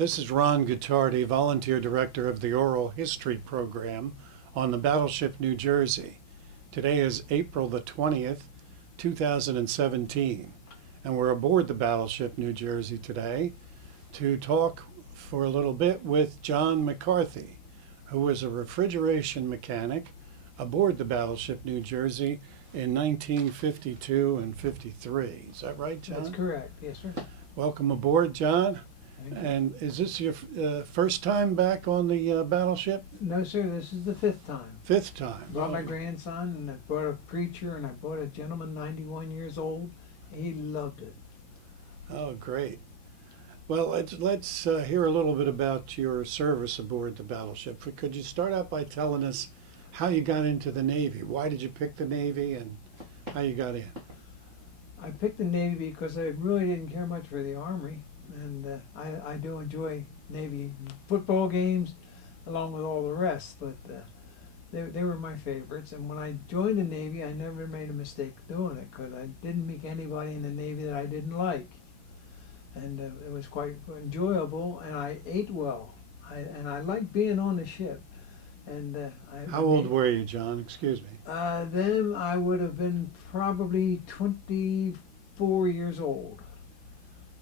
This is Ron Guttardi, Volunteer Director of the Oral History Program on the Battleship New Jersey. Today is April the 20th, 2017, and we're aboard the Battleship New Jersey today to talk for a little bit with John McCarthy, who was a refrigeration mechanic aboard the Battleship New Jersey in 1952 and 53. Is that right, John? That's correct, yes, sir. Welcome aboard, John. Thank you. And is this your first time back on the battleship? No, sir, this is the fifth time. Fifth time. Brought my grandson, and I brought a preacher, and I brought a gentleman, 91 years old. He loved it. Oh, great. Well, let's hear a little bit about your service aboard the battleship. Could you start out by telling us how you got into the Navy? Why did you pick the Navy, and how you got in? I picked the Navy because I really didn't care much for the Army, and I do enjoy Navy football games along with all the rest, but they were my favorites. And when I joined the Navy, I never made a mistake doing it because I didn't meet anybody in the Navy that I didn't like. And it was quite enjoyable, and I ate well, and I liked being on the ship. And How old were you, John? Excuse me. then I would have been probably 24 years old.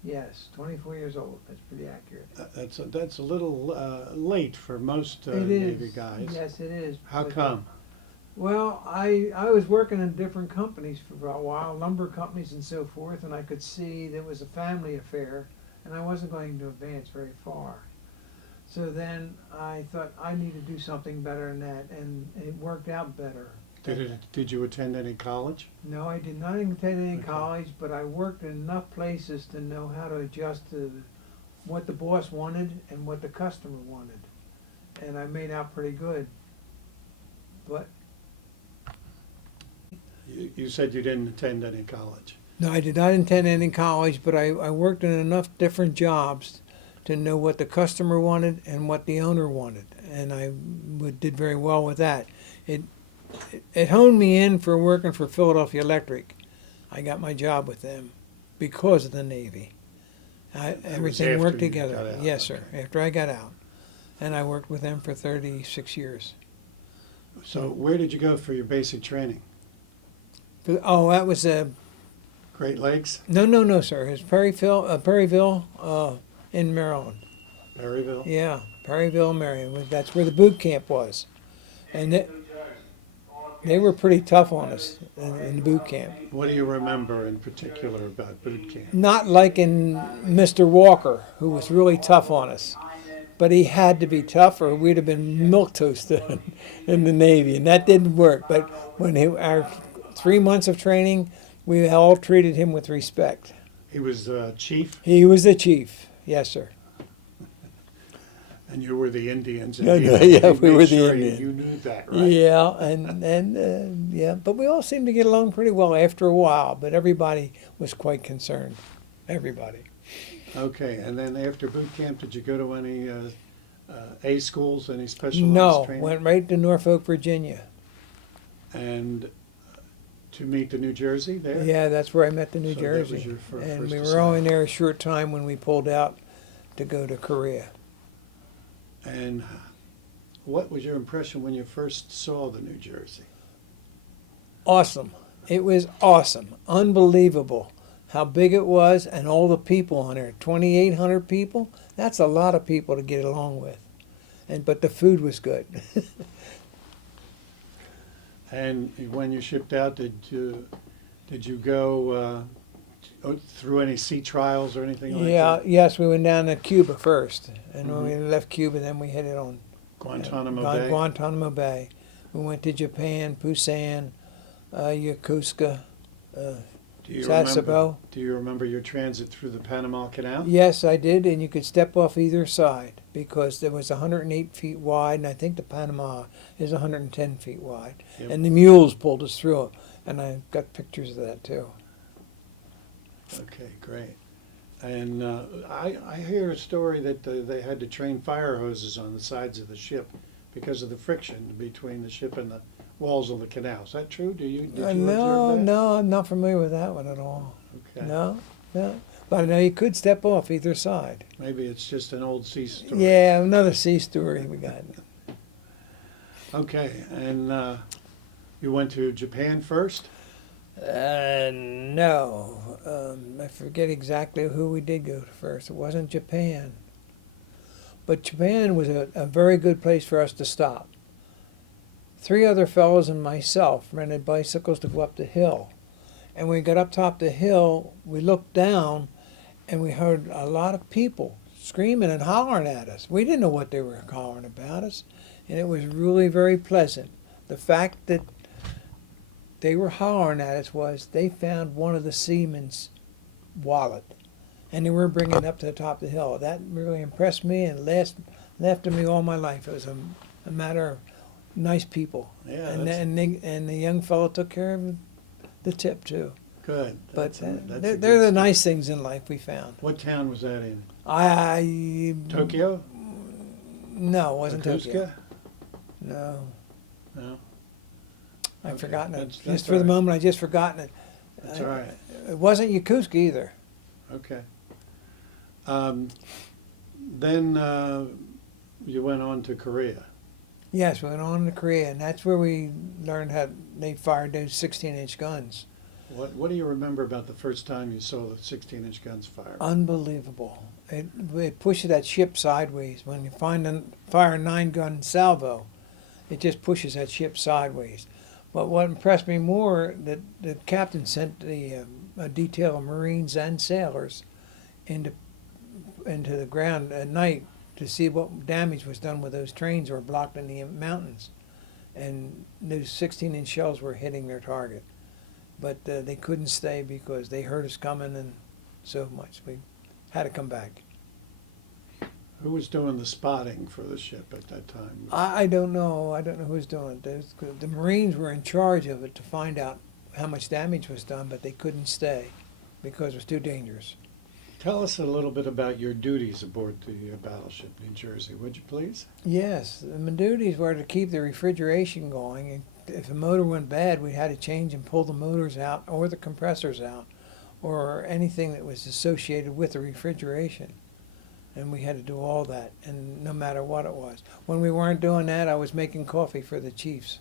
Yes, 24 years old. That's pretty accurate. That's a little late for most It Navy is. guys. Yes, it is. How But, come? Well, I was working in different companies for a while, lumber companies and so forth, and I could see that it was a family affair, and I wasn't going to advance very far. So then I thought I need to do something better than that, and it worked out better. Did you attend any college? No, I did not attend any Okay. college, but I worked in enough places to know how to adjust to what the boss wanted and what the customer wanted. And I made out pretty good. But You said you didn't attend any college. no, I did not attend any college, but I worked in enough different jobs to know what the customer wanted and what the owner wanted. And I did very well with that. It honed me in for working for Philadelphia Electric. I got my job with them because of the Navy. Everything after worked you got together. out, Yes, sir. okay. After I got out. And I worked with them for 36 years. So where did you go for your basic training? Oh, that was Great Lakes? no, sir. It was Perryville in Maryland. Perryville? Yeah, Perryville, Maryland. That's where the boot camp was. And they were pretty tough on us in the boot camp. What do you remember in particular about boot camp? Not like in Mr. Walker, who was really tough on us. But he had to be tough or we'd have been milquetoasted in the Navy, and that didn't work. But when our 3 months of training, we all treated him with respect. He was chief, He was the chief, yes, sir. and you were the Indians. And Yeah, he we made were the sure Indians. You knew that, right? Yeah, and yeah, but we all seemed to get along pretty well after a while. But everybody was quite concerned. Everybody. Okay, and then after boot camp, did you go to any A schools, any specialized No, training? went right to Norfolk, Virginia. And to meet the New Jersey there? Yeah, that's where I met the New So that was Jersey. your And first we were assignment. only there a short time when we pulled out to go to Korea. And what was your impression when you first saw the New Jersey? Awesome. It was awesome. Unbelievable how big it was and all the people on there. 2,800 people. That's a lot of people to get along with. But the food was good. And when you shipped out, did you go through any sea trials or anything like Yeah, that? yes, we went down to Cuba first. And when we Mhm. left Cuba, then we headed on Guantanamo Bay? Guantanamo Bay. We went to Japan, Busan, Yokosuka, Do you Sasebo. Do you remember your transit through the Panama Canal? Yes, I did, and you could step off either side because there was 108 feet wide, and I think the Panama is 110 feet wide. Yep. And the mules pulled us through it, and I got pictures of that too. Okay, great. And I hear a story that they had to train fire hoses on the sides of the ship because of the friction between the ship and the walls of the canal. Is that true? Did you No, observe that? no, I'm not familiar with that one at all. Okay. No. But I know you could step off either side. Maybe it's just an old sea story. Yeah, another sea story we got. Okay, and you went to Japan first? No. I forget exactly who we did go to first. It wasn't Japan. But Japan was a very good place for us to stop. 3 other fellows and myself rented bicycles to go up the hill. And when we got up top the hill, we looked down and we heard a lot of people screaming and hollering at us. We didn't know what they were hollering about us. And it was really very pleasant. The fact that they were hollering at us was they found one of the seamen's wallet. And they were bringing it up to the top of the hill. That really impressed me and lasted me all my life. It was a matter of nice people. Yeah, And the young fellow took care of the tip too. good. But That's a they're good the story. nice things in life we found. What town was that in? Tokyo? Tokyo? No, it wasn't Tokyo. Yokosuka? No, No? I've Okay, forgotten it. that's Just for all the right. moment, I just forgotten it. That's all right. It wasn't Yokosuka either. Okay. Then you went on to Korea. Yes, we went on to Korea, and that's where we learned how they fired those 16-inch guns. What do you remember about the first time you saw the 16-inch guns fired? Unbelievable. It pushes that ship sideways. When you fire a 9-gun salvo, it just pushes that ship sideways. But what impressed me more, that the captain sent a detail of Marines and sailors into the ground at night to see what damage was done with those trains that were blocked in the mountains. And those 16-inch shells were hitting their target. But they couldn't stay because they heard us coming and so much. We had to come back. Who was doing the spotting for the ship at that time? I don't know. I don't know who's doing it. The Marines were in charge of it to find out how much damage was done, but they couldn't stay because it was too dangerous. Tell us a little bit about your duties aboard the Battleship New Jersey, would you please? Yes, my duties were to keep the refrigeration going. And if the motor went bad, we had to change and pull the motors out or the compressors out or anything that was associated with the refrigeration. And we had to do all that, and no matter what it was. When we weren't doing that, I was making coffee for the chiefs.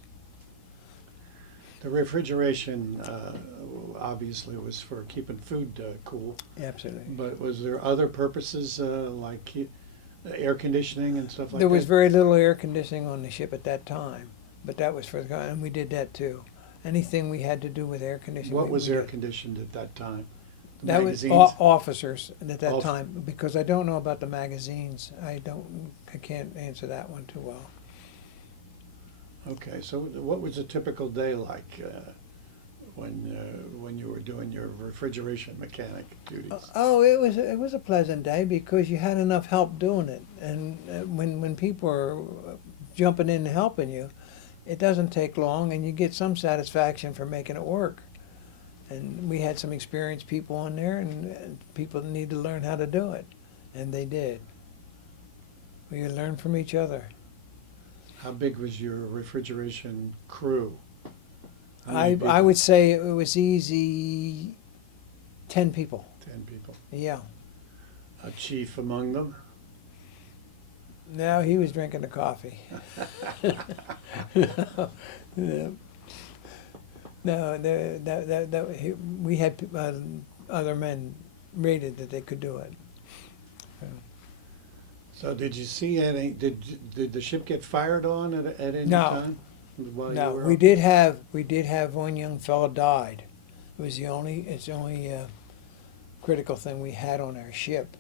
The refrigeration obviously was for keeping food cool, Absolutely. but was there other purposes like air conditioning and stuff like There that? was very little air conditioning on the ship at that time, but that was for the, and we did that too. Anything we had to do with air conditioning. What we was air did. conditioned at that time? The That was magazines? officers at that Off- time, because I don't know about the magazines. I can't answer that one too well. Okay, so what was a typical day like when you were doing your refrigeration mechanic duties? Oh, it was a pleasant day because you had enough help doing it, and when people are jumping in and helping you, it doesn't take long, and you get some satisfaction for making it work. And we had some experienced people on there, and people that need to learn how to do it, and they did. We learned from each other. How big was your refrigeration crew? How many I people? would say it was easy 10 people. 10 people. Yeah. A chief among them? No, he was drinking the coffee. Yeah. No, we had other men rated that they could do it. So did you see any, did the ship get fired on at any No. time? While you No, were we up? did have one young fellow died. It's the only critical thing we had on our ship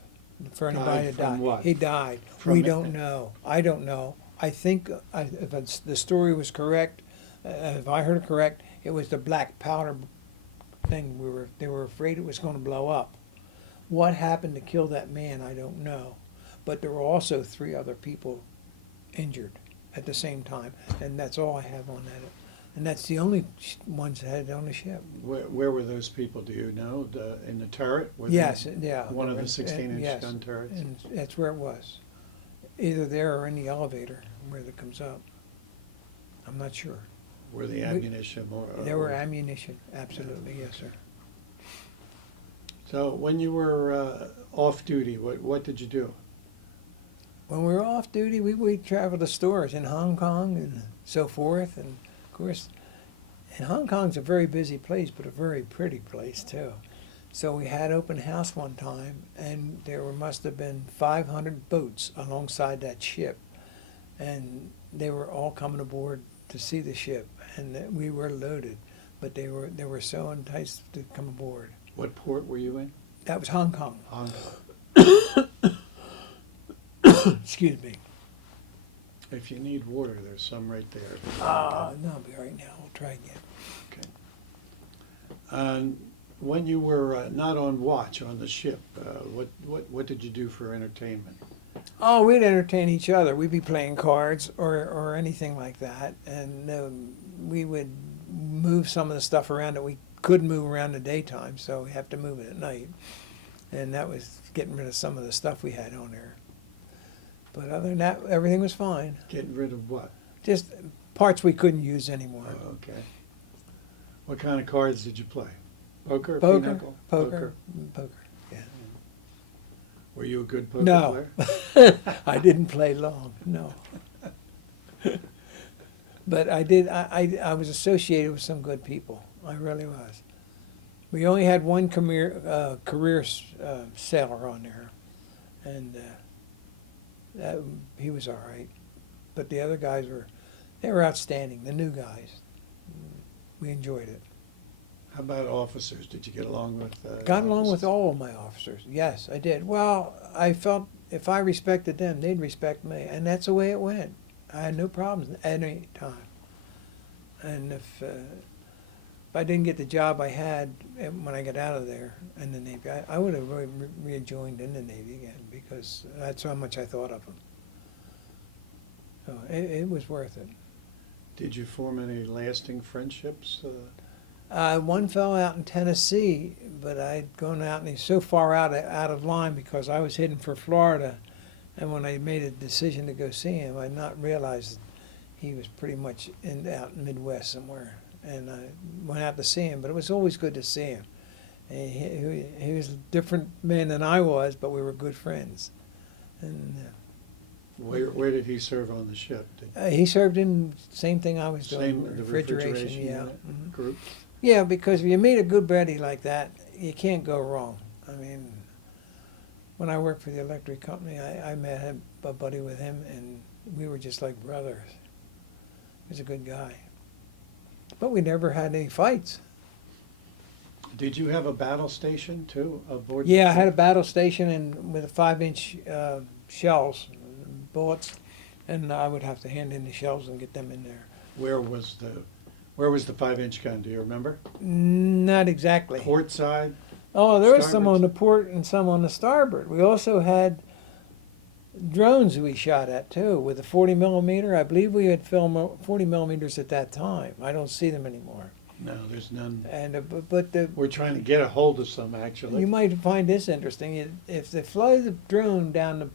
for anybody Died to from die. what? He died. From We it? don't know. I don't know. I think if the story was correct, if I heard it correct, it was the black powder thing. They were afraid it was going to blow up. What happened to kill that man, I don't know. But there were also 3 other people injured at the same time, and that's all I have on that. And that's the only ones that had on the ship. Where were those people, do you know? In the turret? Were they Yes, yeah. One of they the were 16-inch yes, gun turrets? and that's where it was. Either there or in the elevator where it comes up. I'm not sure. Were the ammunition or? There were ammunition, absolutely, yes, sir. So when you were off duty, what did you do? When we were off duty, we traveled to stores in Hong Kong and so forth. And of course, and Hong Kong's a very busy place, but a very pretty place too. So we had open house one time, and must have been 500 boats alongside that ship, and they were all coming aboard to see the ship, and we were loaded, but they were so enticed to come aboard. What port were you in? That was Hong Kong. Hong Kong. Excuse me. If you need water, there's some right there. No, I'll be right now. We'll try again. Okay. And when you were not on watch on the ship, what did you do for entertainment? Oh, we'd entertain each other. We'd be playing cards or anything like that, and we would move some of the stuff around that we couldn't move around in the daytime, so we have to move it at night. And that was getting rid of some of the stuff we had on there. But other than that, everything was fine. Getting rid of what? Just parts we couldn't use anymore. Oh, okay. What kind of cards did you play? Poker? Poker, Pinochle? poker. Yeah. Were you a good poker No, player? I didn't play long. No. But I did. I was associated with some good people. I really was. We only had one career sailor on there, and he was all right. But the other guys were outstanding. The new guys, we enjoyed it. How about officers? Did you get along with? Got along with officers? all of my officers. Yes, I did. Well, I felt if I respected them, they'd respect me, and that's the way it went. I had no problems at any time. And if I didn't get the job I had when I got out of there in the Navy, I would have really rejoined in the Navy again because that's how much I thought of them. So it was worth it. Did you form any lasting friendships? One fell out in Tennessee, but I'd gone out and he's so far out of line because I was heading for Florida, and when I made a decision to go see him, I'd not realized he was pretty much out in Midwest somewhere, and I went out to see him. But it was always good to see him. And he was a different man than I was, but we were good friends. And Where did he serve on the ship? he served in the same thing I was doing, Same, the refrigeration yeah. unit Mhm. group? Yeah, because if you meet a good buddy like that, you can't go wrong. I mean, when I worked for the electric company, I met a buddy with him, and we were just like brothers. He was a good guy. But we never had any fights. Did you have a battle station too aboard? Yeah, the I had a ship? battle station and with 5-inch shells, bullets, and I would have to hand in the shells and get them in there. Where was the 5-inch gun? Do you remember? Not exactly. Port side? Oh, there was some Starboard? on the port and some on the starboard. We also had drones we shot at too with a 40 millimeter. I believe we had film 40 millimeters at that time. I don't see them anymore. No, there's none. And but We're trying to get a hold of some actually. you might find this interesting. If they fly the drone down the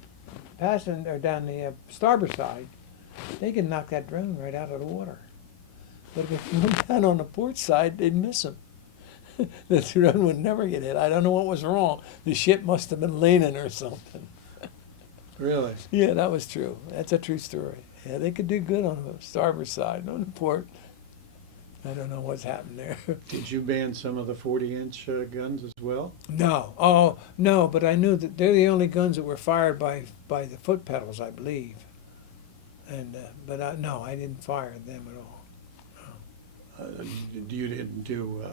down the starboard side, they can knock that drone right out of the water. But if it went down on the port side, they'd miss him. The drone would never get hit. I don't know what was wrong. The ship must have been leaning or something. Really? Yeah, that was true. That's a true story. Yeah, they could do good on the starboard side, on the port. I don't know what's happened there. Did you ban some of the 40-inch guns as well? No. Oh, no, but I knew that they're the only guns that were fired by the foot pedals, I believe. And no, I didn't fire them at all. You didn't do.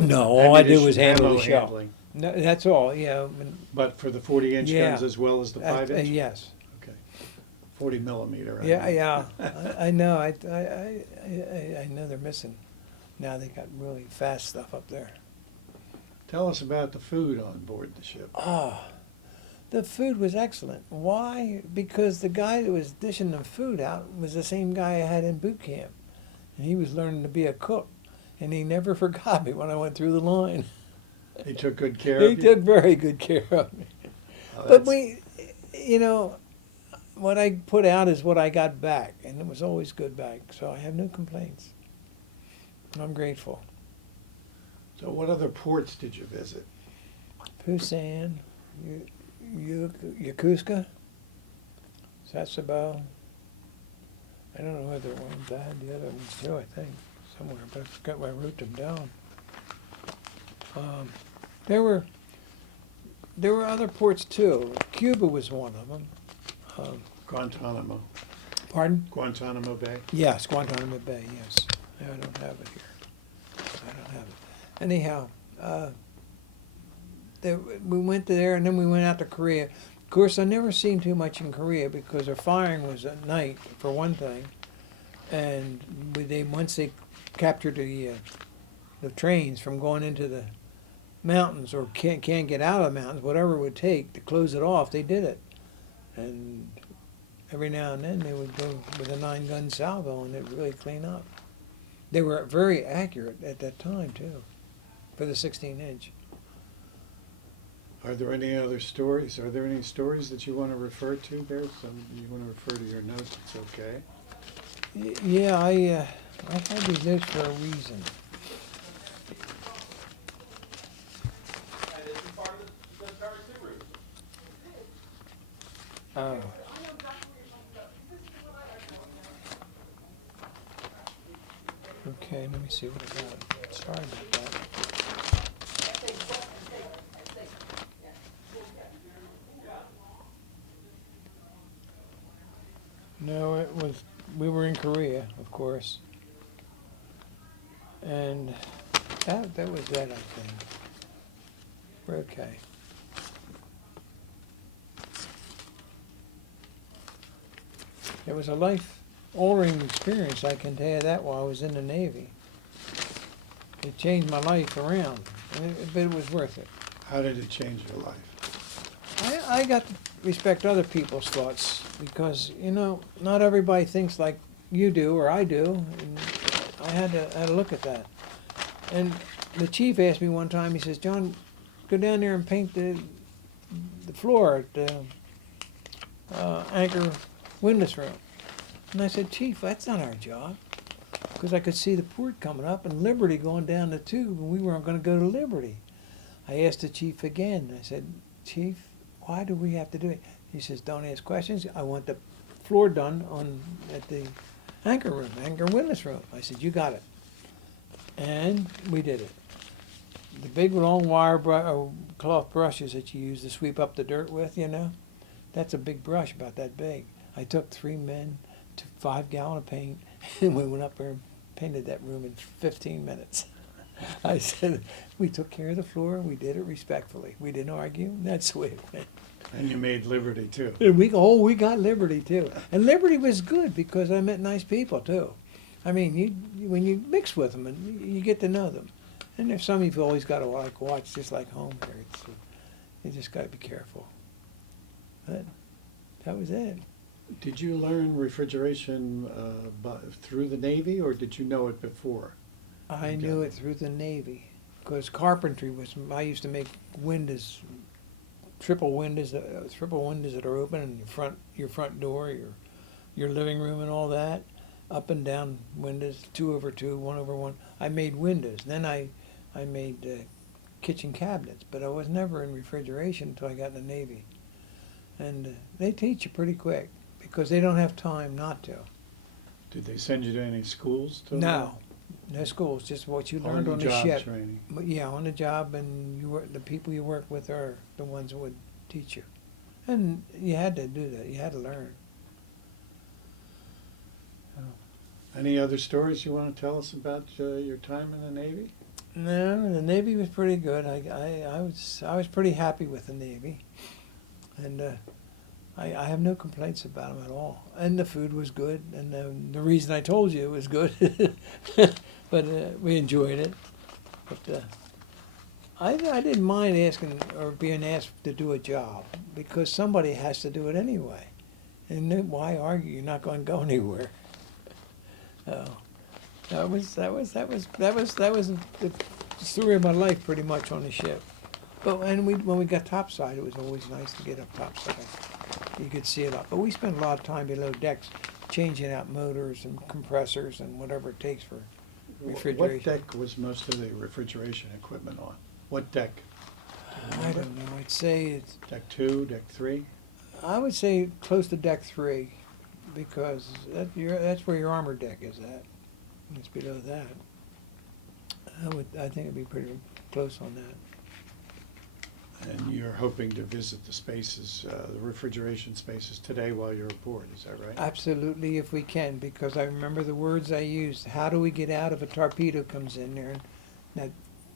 No, all I did was ammunition, handle ammo the shell. handling. No, that's all, yeah. But for the 40-inch Yeah. guns as well as the 5-inch? Yes. Okay. 40 millimeter. I Yeah, mean. yeah. I know. I know they're missing. Now they got really fast stuff up there. Tell us about the food on board the ship. Oh, the food was excellent. Why? Because the guy that was dishing the food out was the same guy I had in boot camp. And he was learning to be a cook. And he never forgot me when I went through the line. He took good care He of you? took very good care of me. Oh, But that's- what I put out is what I got back. And it was always good back. So I have no complaints. I'm grateful. So what other ports did you visit? Busan, Yokosuka, Sasebo. I don't know whether one's bad, the other one's too, I think, somewhere, but I forgot where I wrote them down. There were other ports too. Cuba was one of them. Guantanamo. Pardon? Guantanamo Bay. Yes, Guantanamo Bay, yes. I don't have it here. I don't have it. Anyhow, we went there and then we went out to Korea. Of course, I never seen too much in Korea because their firing was at night, for one thing. And once they captured the trains from going into the mountains or can't get out of the mountains, whatever it would take to close it off, they did it. And every now and then they would go with a 9-gun salvo and it'd really clean up. They were very accurate at that time too, for the 16-inch. Are there any other stories? Are there any stories that you want to refer to there? Some you want to refer to your notes? It's okay. Yeah, I had these notes for a reason. Oh. Okay, let me see what I got. Sorry about that. No, we were in Korea, of course. And that was that, I think. We're okay. It was a life-altering experience, I can tell you that, while I was in the Navy. It changed my life around, but it was worth it. How did it change your life? I got to respect other people's thoughts because, not everybody thinks like you do or I do. And I had to look at that. And the chief asked me one time, he says, "John, go down there and paint the floor at the anchor windlass room." And I said, "Chief, that's not our job." Because I could see the port coming up and Liberty going down the tube, and we weren't going to go to Liberty. I asked the chief again. I said, "Chief, why do we have to do it?" He says, "Don't ask questions. I want the floor done at the anchor windlass room." I said, "You got it." And we did it. The big long wire cloth brushes that you use to sweep up the dirt with, that's a big brush about that big. I took 3 men to 5 gallons of paint, and we went up there and painted that room in 15 minutes. I said, we took care of the floor, we did it respectfully. We didn't argue, that's the way it went. And you made Liberty too. And we got Liberty too. And Liberty was good because I met nice people too. I mean, when you mix with them and you get to know them. And there's some you've always got to watch, just like home here. You just got to be careful. But that was it. Did you learn refrigeration through the Navy, or did you know it before? I knew it through the Navy, because carpentry I used to make windows, triple windows that are open in your front door, your living room and all that, up and down windows, 2/2, 1/1. I made windows. Then I made kitchen cabinets, but I was never in refrigeration until I got in the Navy. And they teach you pretty quick, because they don't have time not to. Did they send you to any schools? No schools, just what you learned on the ship. Training. Yeah, on the job, and the people you work with are the ones that would teach you. And you had to do that. You had to learn. Any other stories you want to tell us about your time in the Navy? No, the Navy was pretty good. I was pretty happy with the Navy, and I have no complaints about them at all. And the food was good, and the reason I told you it was good, but we enjoyed it. But I didn't mind asking or being asked to do a job, because somebody has to do it anyway. And then why argue? You're not going to go anywhere. That was the story of my life, pretty much, on the ship. But when we got topside, it was always nice to get up topside. You could see it up. But we spent a lot of time below decks, changing out motors and compressors and whatever it takes for refrigeration. What deck was most of the refrigeration equipment on? What deck? I remember? don't know, I'd say it's, Deck 2, deck 3? I would say close to deck 3, because that's where your armor deck is at. It's below that. I think it'd be pretty close on that. And you're hoping to visit the spaces, the refrigeration spaces today while you're aboard, is that right? Absolutely, if we can, because I remember the words I used. How do we get out if a torpedo comes in there and that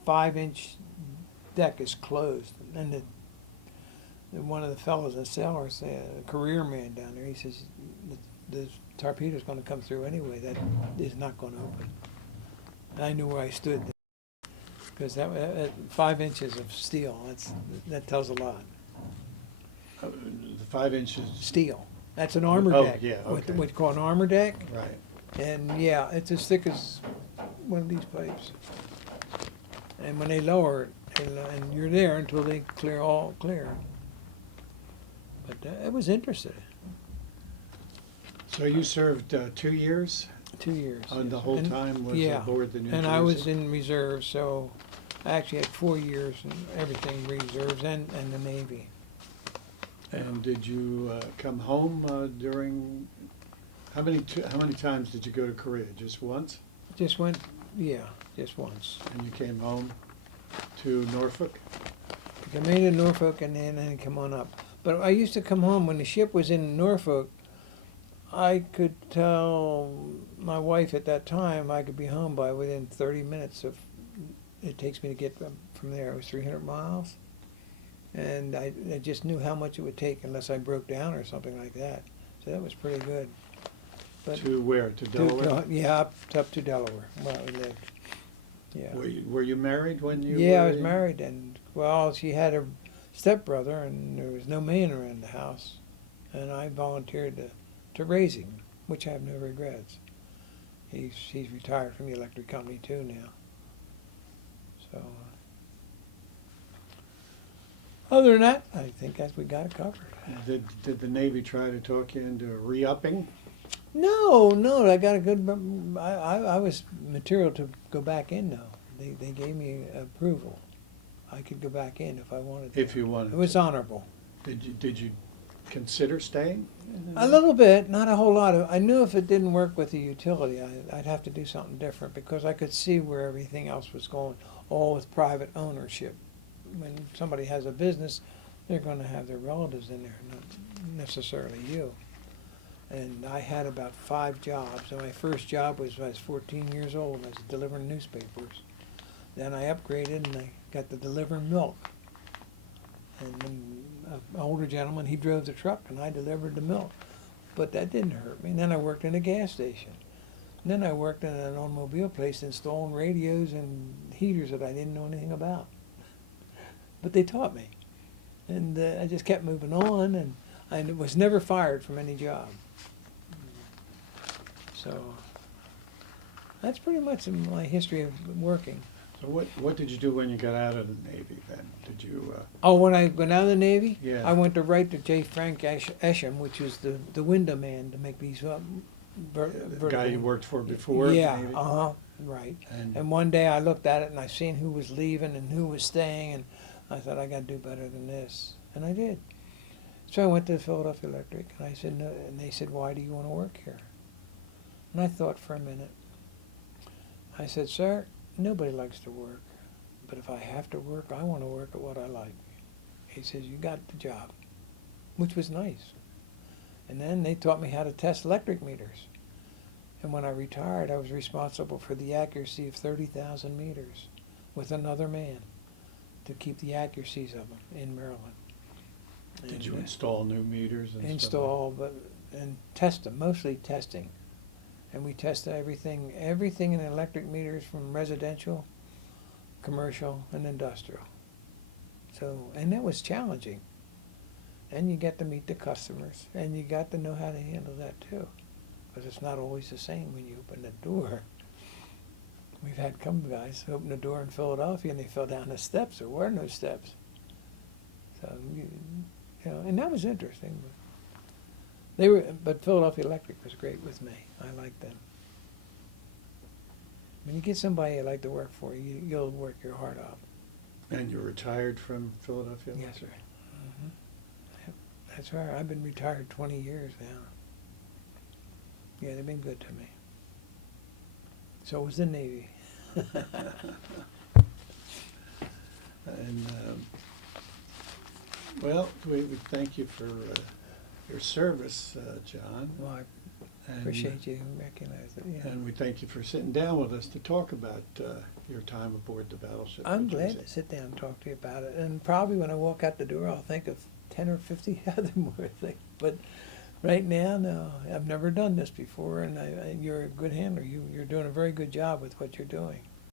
5-inch deck is closed? And one of the fellows, a sailor, a career man down there, he says, the torpedo's going to come through anyway. That is not going to open. I knew where I stood, because that 5 inches of steel, that tells a lot. The 5 inches, Steel. That's an armor Oh, deck. yeah, okay. What you call an armor deck. right. And yeah, it's as thick as one of these pipes. And when they lower it, and you're there until they all clear. But it was interesting. So you served 2 years? 2 years. And the yes. whole And- time was yeah, aboard the New Jersey? And I was in reserve, so I actually had 4 years and everything reserves and the Navy. And did you come home during, how many times did you go to Korea? Just once? Just went, yeah, just once. And you came home to Norfolk? I made in Norfolk and then come on up. But I used to come home when the ship was in Norfolk. I could tell my wife at that time I could be home by within 30 minutes of it takes me to get from there. It was 300 miles. And I just knew how much it would take unless I broke down or something like that. So that was pretty good. But To where? To Delaware? yeah, up to Delaware, where I lived. Yeah. Were you married when you Yeah, were I was married, and well, she had a stepbrother, and there was no man around the house, and I volunteered to raise him, which I have no regrets. He's retired from the electric company too now. So, other than that, I think we got it covered. Did the Navy try to talk you into re-upping? No, I got a good. I was material to go back in now. They gave me approval. I could go back in if I wanted to. If you wanted It was to. honorable. Did you consider staying? A little bit, not a whole lot. I knew if it didn't work with the utility, I'd have to do something different because I could see where everything else was going, all with private ownership. When somebody has a business, they're going to have their relatives in there, not necessarily you. And I had about 5 jobs. And my first job was when I was 14 years old. I was delivering newspapers. Then I upgraded and I got to delivering milk. And then an older gentleman, he drove the truck and I delivered the milk. But that didn't hurt me. And then I worked in a gas station. And then I worked in an automobile place installing radios and heaters that I didn't know anything about. But they taught me. And I just kept moving on, and I was never fired from any job. So that's pretty much my history of working. So what did you do when you got out of the Navy then? Did you, Oh, when I went out of the Navy, Yeah. I went to write to J. Frank Esham, which was the window man to make these the guy you worked for before Yeah, the Navy? right. And And one day I looked at it and I seen who was leaving and who was staying, and I thought I got to do better than this, and I did. So I went to Philadelphia Electric, and I said, no, and they said, why do you want to work here? And I thought for a minute. I said, sir, nobody likes to work, but if I have to work, I want to work at what I like. He says, you got the job, which was nice. And then they taught me how to test electric meters. And when I retired, I was responsible for the accuracy of 30,000 meters with another man to keep the accuracies of them in Maryland. did And, you install new meters and stuff? install, and test them, mostly testing. And we tested everything in electric meters from residential, commercial, and industrial. So, and that was challenging. And you get to meet the customers, and you got to know how to handle that too. Because it's not always the same when you open the door. We've had some guys open the door in Philadelphia and they fell down the steps. There were no steps. So, you know, and that was interesting. But Philadelphia Electric was great with me. I liked them. When you get somebody you like to work for, you'll work your heart off. And you're retired from Philadelphia? Yes, sir. Yep, that's right. I've been retired 20 years now. Yeah, they've been good to me. So was the Navy. And, well, we thank you for your service, John. Well, I And, appreciate you recognize it. Yeah. And we thank you for sitting down with us to talk about your time aboard the Battleship I'm New glad Jersey. to sit down and talk to you about it. And probably when I walk out the door, I'll think of 10 or 50 other more things. But right now, no, I've never done this before, and you're a good handler. You're doing a very good job with what you're doing.